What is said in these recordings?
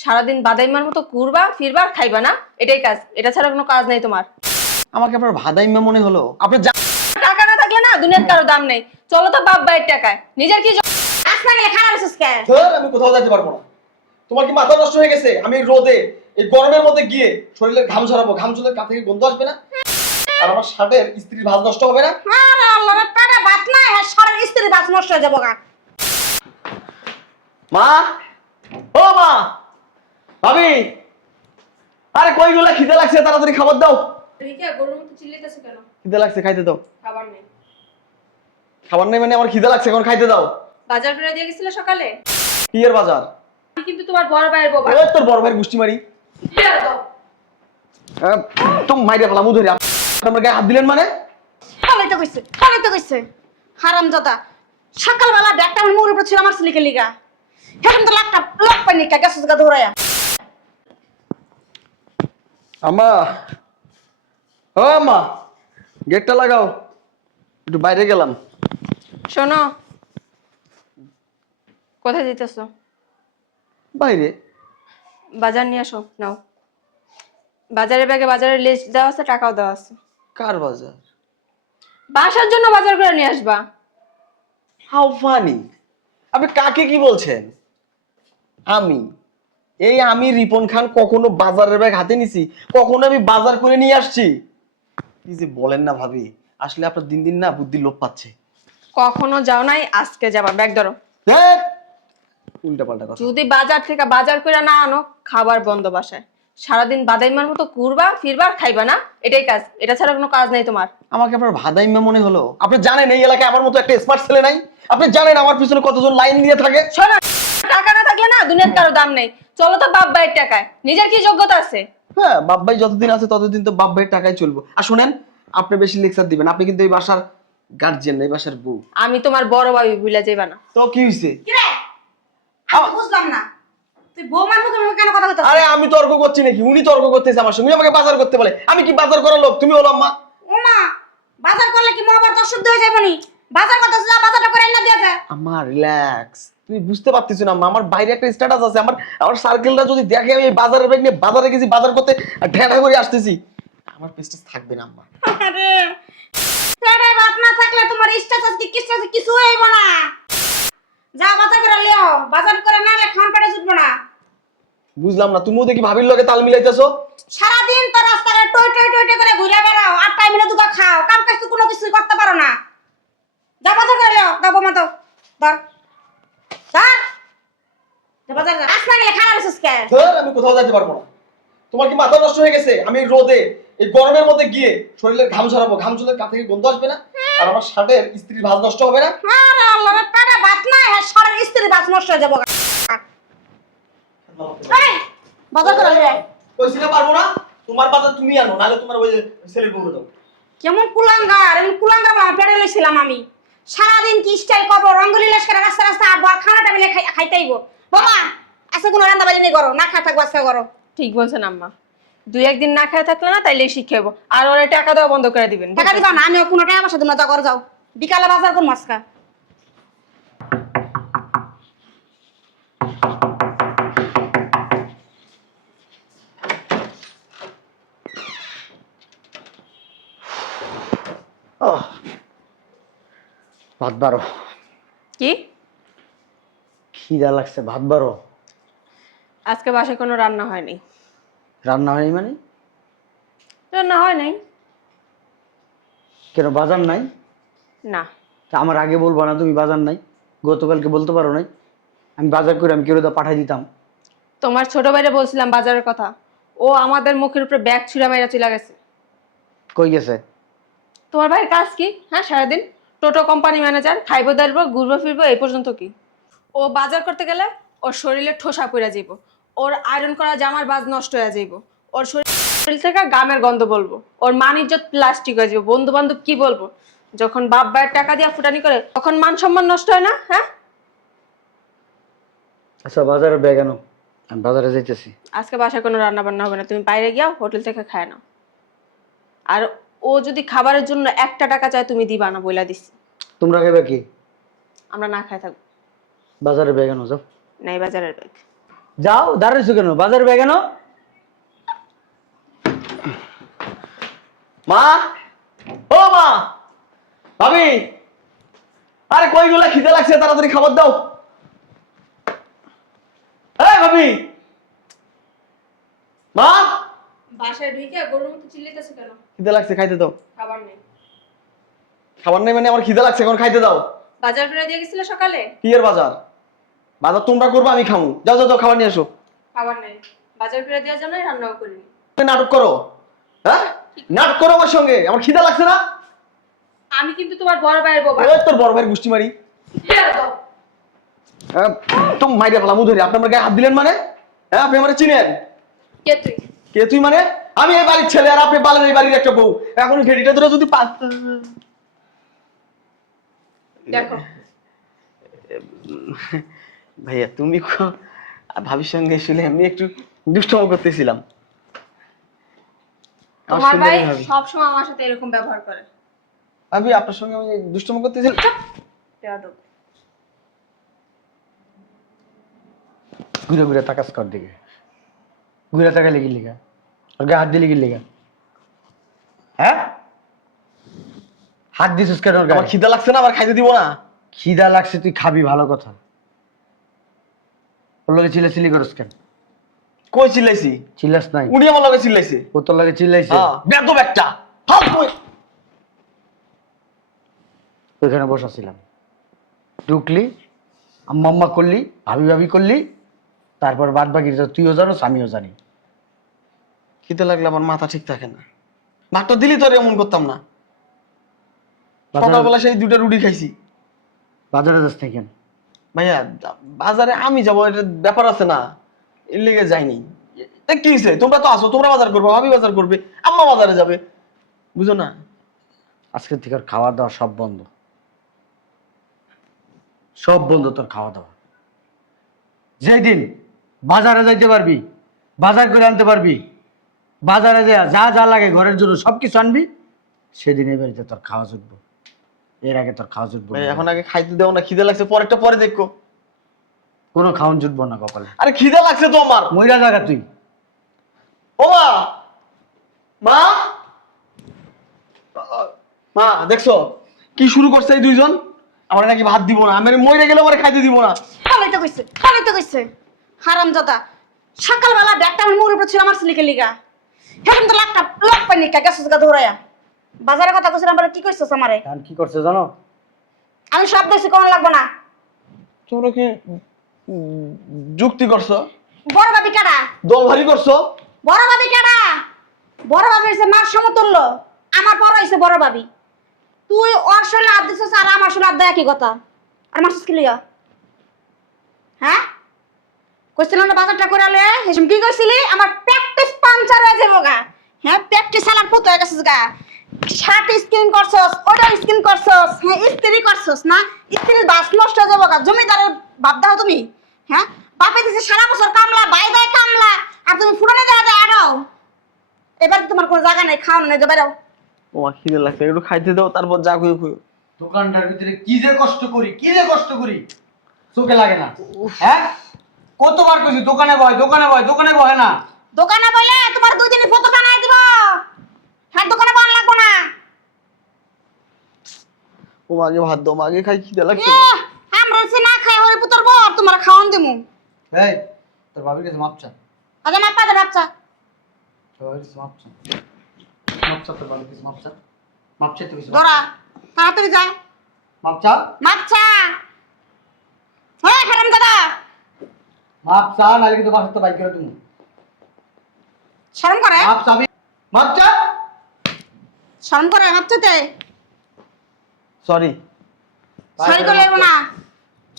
সারাদিন বাদাইমার মতো ঘুরবা ফিরবা খাইবা না, এটাই কাজ। এটা ছাড়া কোনো কাজ নাই তোমার। আমাকে আপনার ভাদাইম্মা মনে হলো? আপনার টাকা না থাকলে না দুনিয়ার কারো দাম নেই। চলো তো বাপ ভাইয়ের টাকায় নিজের কি আসনা গেলে খারাপ আছিস কে? ধর, আমি কোথাও যেতে পারবো না। তোমার কি মাথা নষ্ট হয়ে গেছে? আমি রোদে এই গরমের মধ্যে গিয়ে শরীরের ঘাম ঝরাবো, ঘাম ঝরলে গা থেকে গন্ধ আসবে না? আর আমার শার্টের স্ত্রীর ভাঁজ নষ্ট হবে না? আরে আল্লাহ রে, পেটে ভাত নাই আর সারা স্ত্রী ভাত নষ্ট হয়ে যাবো গা। মা, ও মা, ভাবি, আরে কই গুলা? খিদে লাগছে, তাড়াতাড়ি খাবার দাও। রিকা গরুর মতো চিল্লাইতেছে কেন? খিদে লাগছে, খাইতে দাও। খাবার নেই। খাবার নেই মানে? আমার খিদে লাগছে, এখন খাইতে দাও। বাজার করে দিয়ে গেছিলে সকালে? কি এর বাজার? আমি কিন্তু তোমার বড় ভাইয়ের বাবা। ওই তোর বড় ভাইয়ের গুষ্টি মারি। তুমি মাইরে ফেলাম ধরে। আপনার গায়ে হাত দিলেন মানে? ভালোই তো কইছে হারামজাদা। সকালবেলা ব্যাগটা আমার মুখের উপর ছিল, আমার ছেলেকে লিগা এখন তো লাখ পাইনি কা গেছে গা দৌড়াইয়া। আম্মা, ও আম্মা, গেটটা লাগাও, একটু বাইরে গেলাম। শোনো, কোথায় যেতেছো? বাইরে? বাজার নিয়ে আসো, নাও। বাজারের ব্যাগে বাজারের লিস্ট দেওয়া আছে, টাকাও দেওয়া আছে। কার বাজার? বাসার জন্য বাজার করে নিয়ে আসবা। How funny! আপনি কাকে কি বলছেন? আমি রিপন খান কখনো বাজারের ব্যাগ হাতে নিছি? কখনো আমি বাজার করে নিয়ে আসছি? কি যে বলেন না ভাবি, আসলে আপনার দিন দিন না বুদ্ধি লোপ পাচ্ছে। কখনো যাও নাই, আজকে যাবা। ব্যাগ ধরো। উল্টা পাল্টা কথা। যদি বাজার থেকে বাজার করে না আনো, খাবার বন্ধ বাসায়। সারাদিন বাদাইমার মতো ঘুরবা ফিরবা খাইবা না, এটাই কাজ। এটা ছাড়া কোনো কাজ নাই তোমার। আমাকে আপনার ভাদাইম্মা মনে হলো? আপনি জানেন এই এলাকায় আমার মতো একটা স্মার্ট ছেলে নাই? আপনি জানেন আমার পিছনে কতজন লাইন দিয়ে থাকে? শোনো, টাকা না থাকলে না দুনিয়ার কারো দাম নেই। চলো তো বাপ ভাইয়ের টাকায় নিজের কি যোগ্যতা আছে? হ্যাঁ, বাপ ভাই যতদিন আছে ততদিন তো বাপ ভাইয়ের টাকায় চলবো। আর শুনেন, আপনি বেশি লেকচার দিবেন। আপনি কিন্তু এই বাসার গার্জিয়ান, এই বাসার বউ। আমি তোমার বড় ভাবি, ভুলে যাইবা না। তো কি হইছে? কি রে, আমি বুঝলাম না তুই বৌমার মুখে মুখে কেন কথা বলছিস? আরে আমি তর্ক করছি নাকি? উনি তর্ক করতেছে আমার সঙ্গে। উনি আমাকে বাজার করতে বলে। আমি কি বাজার করার লোক? তুমি হলো আম্মা। ওমা, বাজার করলে কি মা আবার দশ শুদ্ধ হয়ে যাবো নি? বাজার করতে যা, বাজারটা করে এনে দিয়ে যা। আমার রিল্যাক্স, তুমি বুঝতে পারতেছো না আম্মা? আমার বাইরে একটা স্ট্যাটাস আছে। আমার সার্কেলটা যদি দেখে আমি এই বাজারের ব্যাগ নিয়ে বাজারে গেছি, বাজার করতে ঢেড়া করে আসতেছি, আমার পেস্টেজ থাকবে না আম্মা। আরে পেটে ভাত না থাকলে তোমার স্ট্যাটাস কি কিছু হইব না। যা বাজার করে লিও, বাজার করে না হলে খান পেটে জুটবো না। বুঝলাম না, তুমিও দেখি ভাবির লগে তাল মিলাইতেছো। সারাদিন তো রাস্তাঘাটে টই টই টই টই করে ঘুরে বেড়াও, আর টাইমে দুটো খাও, কাম কাজ তো কোনো কিছু করতে পারো না। যা বাজার করে লিও, দাও মতো ধর ধর, যা বাজার যা। আসনা গেলে খারাপ আছিস কে? ধর, আমি কোথাও যেতে পারবো না। তোমার কি মাথা নষ্ট হয়ে গেছে? আমি রোদে এই গরমের মধ্যে গিয়ে শরীরের ঘাম ঝরাবো, ঘাম ঝরলে গা থেকে গন্ধ আসবে না? আর আমার শার্টের স্ত্রীর ভাঁজ নষ্ট হবে না? আরে আল্লাহ রে, পেটে ভাত নাই আর সারা স্ত্রী ভাত নষ্ট হয়ে যাবো গা। এই বাজার করে লিও। কইছি না পারবো না? তোমার বাজার তুমি আনো, নাহলে তোমার ওই ছেলের বউরে দাও। কেমন কুলাঙ্গার, এমন কুলাঙ্গার বলা পেটে লইছিলাম আমি। সারাদিন কি স্টাইল করবো, রঙ্গলি লেস করে রাস্তা রাস্তা আবার খানাটা মিলে খাইতেইব। বাবা আজকে কোনো রান্না বাড়ি নেই, করো না খা থাকবো, আজকে করো। ঠিক বলছেন আম্মা। দুই একদিন না খেয়ে থাকলে না তাইলে শিখাবো। আর ওরা টাকা দেওয়া বন্ধ করে দিবেন। টাকা দিবা না, আমিও কোনো টাকা পয়সা দিব না, যা করো যাও। বিকালে বাজার করবো আজকে। ভাত বারো। কি? খিদা লাগছে, ভাত বারো। আজকে বাসায় কোনো রান্না হয়নি। রান্না হয়নি মানে? রান্না হয় নাই। কেন, বাজার নাই? না। তা আমার আগে বলবো না তুমি বাজার নাই? গতকালকে বলতে পারো নাই? আমি বাজার করে আমি কেউ পাঠাই দিতাম। তোমার ছোট ভাইরে বলছিলাম বাজারের কথা, ও আমাদের মুখের উপরে ব্যাগ ছুঁড়া মাইরা চলে গেছে। কই গেছে? তোমার ভাইয়ের কাজ কি? হ্যাঁ, সারাদিন টোটো কোম্পানি ম্যানেজার, খাইবো দাইবো ঘুরবো ফিরবো, এই পর্যন্ত কি? ও বাজার করতে গেলে ওর শরীরে ঠোসা পড়ে যাইব, ওর আয়রন করা জামার বাজ নষ্ট হয়ে যাইব, ওর শরীর থেকে গামের গন্ধ বলবো, ওর মান ইজ্জত প্লাস্টিক হয়ে যাবে, বন্ধু বান্ধব কি বলবো। যখন বাপ ভাইয়ের টাকা দিয়া ফুটানি করে তখন মান সম্মান নষ্ট হয় না? হ্যাঁ, আচ্ছা বাজারে ব্যাগ আনো, আমি বাজারে যাইতেছি। আজকে বাসায় কোনো রান্না বান্না হবে না, তুমি বাইরে গিয়াও হোটেল থেকে খায় নাও। আর ও যদি খাবারের জন্য একটা টাকা চায় তুমি দিবা না, বইলা দিছি। তোমরা খাইবে কি? আমরা না খাই থাকবো। বাজারে ব্যাগ আনো, যাও। নাই বাজারের ব্যাগ। যাও, দাঁড়াইছো কেন? বাজার বে কেন? মা, ও মা, ভাবি, আরে কইগুলা খিদে লাগছে, তাড়াতাড়ি খাবার দাও। এই ভাবি, মা, বাসায় ঢুকে গরুর মতো চিল্লাইতেছে কেন? খিদে লাগছে, খাইতে দাও। খাবার নেই। খাবার নেই মানে আমার খিদে লাগছে, এখন খাইতে দাও। বাজার করে দিয়ে গেছিলে সকালে? কি এর বাজার? বাজার তোমরা করবো, আমি খামু। যাও যাও যাও, খাবার নিয়ে এসো। খাবার নেই। বাজার করে দেওয়ার জন্যই রান্নাও করিনি। নাটক করো, হ্যাঁ নাটক করো আমার সঙ্গে, আমার খিদে লাগছে না। আমি কিন্তু তোমার বড় ভাইয়ের বাবা। ওই তোর বড় ভাইয়ের গুষ্টি মারি। তুমি মাইরে ফেলাম ধরে, আপনি আমার গায়ে হাত দিলেন মানে? হ্যাঁ, আপনি আমার চিনেন? কে তুই? কে তুই মানে? আমি এই বাড়ির ছেলে, আর আপনি বালের এই বাড়ির একটা বউ। এখন ঘেটিটা ধরে যদি দেখো ভাইয়া, তুমি ভাবির সঙ্গে শুনে আমি একটু দুষ্টম করতেছিলাম। আমার তোমার ভাই সুন্দরী ভাবি। সবসময় আমার সাথে এরকম ব্যবহার করে। ভাবি, আপনার সঙ্গে আমি দুষ্টম করতেছিলাম। বেয়াদব। ঘুরে ঘুরে তাকাস কর দিকে, ঘুরে তাকালে কি লিগা? ওর গায়ে হাত দিলি কি লিগা? হ্যাঁ, হাত দিছিস কেন ওর আমার গায়ে? খিদা লাগছে না, আবার খাইতে দিব না। খিদা লাগছে, তুই খাবি, ভালো কথা। ওর লগে চিল্লাচিল্লি করস কেন? কই চিল্লাইছি? চিল্লাস নাই? উনি আমার লগে চিল্লাইছে। ও তোর লগে চিল্লাইছে? হ্যাঁ, বেদব একটা। ফালতু। ওইখানে বসাছিলাম, ঢুকলি, আম্মা আম্মা করলি, ভাবি ভাবি করলি, তারপর বাদ বাকি তুইও জানোস, আমিও জানি। খিদে লাগলে আমার মাথা ঠিক থাকে না। ভাতটা দিলি তো আর এমন করতাম না। সকালবেলা সেই দুটো রুটি খাইছি। বাজারে যাস না কেন? ভাইয়া, বাজারে আমি যাবো, এটা ব্যাপার আছে না, এর লেগে যাইনি। কি হয়েছে? তোমরা তো আসো, তোমরা বাজার করবে, ভাবি বাজার করবে, আম্মা বাজারে যাবে, বুঝো না? আজকের থেকে ওর খাওয়া দাওয়া সব বন্ধ, সব বন্ধ তোর খাওয়া দাওয়া। যেদিন বাজারে যাইতে পারবি, বাজার করে আনতে পারবি, বাজারে যা যা যা লাগে ঘরের জন্য সব কিছু আনবি, সেদিন এই বাড়িতে তোর খাওয়া জুটবো। এর আগে তোর খাওয়া জুটবো ভাই, না। এখন আগে খাইতে দেও না, খিদে লাগছে, পরেরটা পরে দেখো। কোনো খাওয়ান জুটবো না কপালে। আরে খিদে লাগছে তো আমার। মহিলা জায়গা তুই। ও মা, মা, মা, দেখছো কি শুরু করছে এই দুইজন? আমার নাকি ভাত দিব না, আমি মরে গেলে আমার খাইতে দিব না। খালাইতে কইছে হারামজাদা। সকালবেলা ব্যাগটা আমার মুড়ের উপর ছিল আমার ছেলেকে লিগা। এখন তো লাখটা লাখ পাইনি কা গেছে দৌড়াইয়া। বাজারের কথা কইছিলাম, বলে কি কইছস আমারে? কারণ কি করছে জানো? আমি সব দেখছি, কোন লাগবো না। তোমরা কি যুক্তি করছো? বড় ভাবি কারা? দল ভারী করছো? বড় ভাবি কারা? বড় ভাবি হইছে মার সমতুল্য। আমার বড় হইছে বড় ভাবি। তুই ওর শরীরে হাত দিছিস আর আমার শরীরে হাত দেয় একই কথা। আর মারছিস কি লিগা? হ্যাঁ, কইছিল না বাজারটা করে আলে, হেসম কি কইছিলি? আমার প্র্যাকটিস পাঞ্চার হয়ে যাবো গা। হ্যাঁ, প্র্যাকটিস চালার পুত হয়ে গেছিস গা। শার্ট স্কিন করছস, ওটা স্কিন করছস, হ্যাঁ ইস্ত্রি করছস না, ইস্ত্রির বাস নষ্ট হয়ে যাবো গা। জমিদারের ভাব দাও তুমি। হ্যাঁ, বাপে দিছে সারা বছর কামলা, বাই দেয় কামলা, আর তুমি ফুরানে দেওয়া দেয় আগাও। এবার তোমার কোনো জায়গা নেই, খাওয়ানো নেই, বেরাও। ও মা, খিদে লাগছে, একটু খাইতে দাও, তারপর যা খুঁজো খুঁজো। দোকানটার ভিতরে কি যে কষ্ট করি, কি যে কষ্ট করি, চোখে লাগে না? হ্যাঁ, কতবার কইছি দোকানে বয়, দোকানে বয়, দোকানে বয় না। দোকানে বলে তোমার 2 দিনের ফটো বানাই দিব। হ্যাঁ, দোকানে বল লাগবো না। ও মা, আগে ভাত দাও, মা, আগে খাই, খিদে লাগছে। আমরা হচ্ছে না খাই হরে পুতর বর, তোমার খাওয়ান দিমু। এই, তোর ভাবির কাছে মাপ চা, আচ্ছা, মাপা দে বাচ্চা। তোর ভাবির কাছে মাপ চা, মাপ চা, তোর ভাবির কাছে মাপ চা, মাপ চাইতে কইছি, দরা তাড়াতাড়ি যা, মাপ চা, মাপচা। হ্যাঁ, হারাম দাদা, মাপ চা, নাহলে কিন্তু বাসা তো বাইক করে তুমি। শরম করে? মাপ চাবি, মাপ চা। শরম করে মাপচাতে? সরি। সরি করে লাগবো না।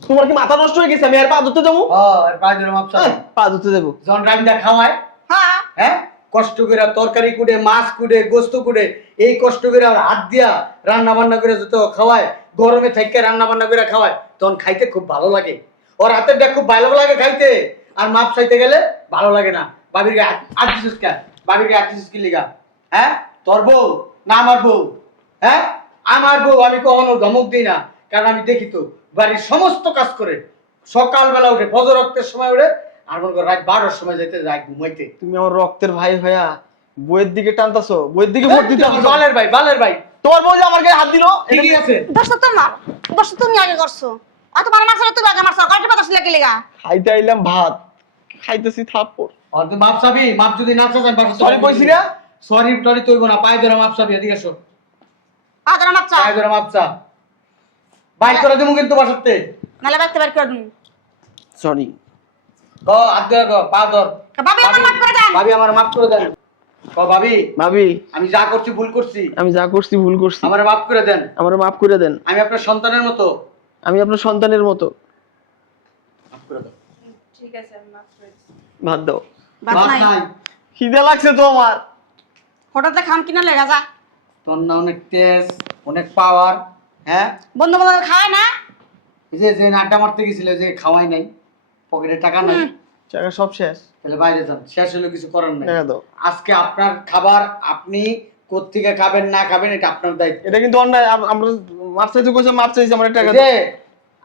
তোমার কি মাথা নষ্ট হয়ে গেছে? আমি আর পা ধুতে যাবো? ও, এর পায়ে ধরে মাপ চা। পা ধুতে যাবো। জন রাইন্দা খাওয়ায়, হ্যাঁ, হ্যাঁ, কষ্ট করে তরকারি কুটে, মাছ কুটে, গোস্ত কুটে, এই কষ্ট করে আর হাত দিয়া রান্না বান্না করে যত খাওয়ায়, গরমে থাইকে রান্না বান্না করে খাওয়ায়, তখন খাইতে খুব ভালো লাগে। ওর হাতের দেখ খুব ভালো লাগে খাইতে। আর মাপ চাইতে গেলে ভালো লাগে না। বাবির গায়ে হাত দিছিস কেন? বাবির গায়ে হাত দিছিস কি লিগা? হ্যাঁ, তোর বউ না আমার বউ? হ্যাঁ, আমার বউ, আমি কখনো ধমক দিই না, কারণ আমি দেখি তো বাড়ির সমস্ত কাজ করে। সকালবেলা উঠে, ফজর রক্তের সময় উঠে আর মনে করো রাত 12টার সময় যাইতে যাই ঘুমাইতে। তুমি আমার রক্তের ভাই হইয়া বইয়ের দিকে টানতাছো, বইয়ের দিকে ভোট দিতে আসছো। বালের ভাই, বালের ভাই। তোমার বউ যে আমার গায়ে হাত দিল, ঠিকই আছে। দোষ তো তোমার, দোষ তো তুমি আগে করছো। অত বড় মাছ তুমি আগে মারছো, কয়টা পাতা ছিল কি লেগা? খাইতে আইলাম ভাত, খাইতেছি থাপ্পড়। আর তুই মাপ চাবি, মাপ যদি না চাস আমি বাসা সরি কইছি না? সরি টরি তৈব না, পায়ে ধরে মাপ চাবি, এদিকে এসো। আদর মাছ চা, পায়ে ধরে মাপ চা। বাইর করে দেবো কিন্তু বাসাতে। নালে বাইতে বের করে দিন। সরি। ক হাত ধরে ক, পা ধর। ভাবি আমার মাফ করে দেন। ভাবি আমার মাফ করে দেন। ক ভাবি, ভাবি আমি যা করছি ভুল করছি, আমি যা করছি ভুল করছি, আমার মাফ করে দেন। আমার মাফ করে দেন। আমি আপনার সন্তানের মতো। আমি আপনার সন্তানের মতো। মাফ করে দাও। ঠিক আছে আমি মাফ করে দিচ্ছি। ভাত দাও। ভাত ভাত নাই। নাই। খিদে লাগছে তো আমার। হঠাৎ খাম কিনা লেগা যা। তোর না অনেক তেজ, অনেক পাওয়ার। হ্যাঁ, বন্ধু বান্ধব খায় না? এই যে আড্ডা মারতে গেছিল, যে খাওয়াই নাই, পকেটে টাকা নাই, টাকা সব শেষ। তাহলে বাইরে যান, শেষ হলো কিছু করার নাই। টাকা দাও। আজকে আপনার খাবার, আপনি কোত্থেকে খাবেন না খাবেন এটা আপনার দায়িত্ব। এটা কিন্তু অন্যায়। আমরা মাপ চাইতে কইছে, মাপ চাইছি, আমার টাকা এই দাও। যে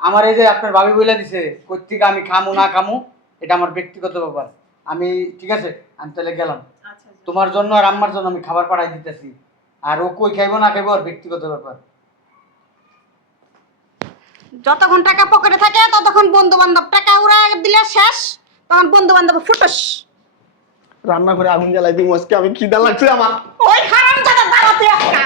আমার এই যে আপনার ভাবি বলে দিছে কোত্থেকে আমি খামু না খামু এটা আমার ব্যক্তিগত ব্যাপার। আমি ঠিক আছে, আমি তাহলে গেলাম। আচ্ছা তোমার জন্য আর আম্মার জন্য আমি খাবার পাঠাই দিতেছি। আর ও কই খাইবো না খাইবো আর ব্যক্তিগত ব্যাপার। যতক্ষণ টাকা পকেটে থাকে ততক্ষণ বন্ধু বান্ধব, টাকা উড়ায় দিলে শেষ, তখন বন্ধু বান্ধব ফুটস। রান্না করে আগুন জ্বালাই দিই আজকে, আমি খিদা লাগছে আমার। ওই হারাম জাদা দাঁড়াতে একটা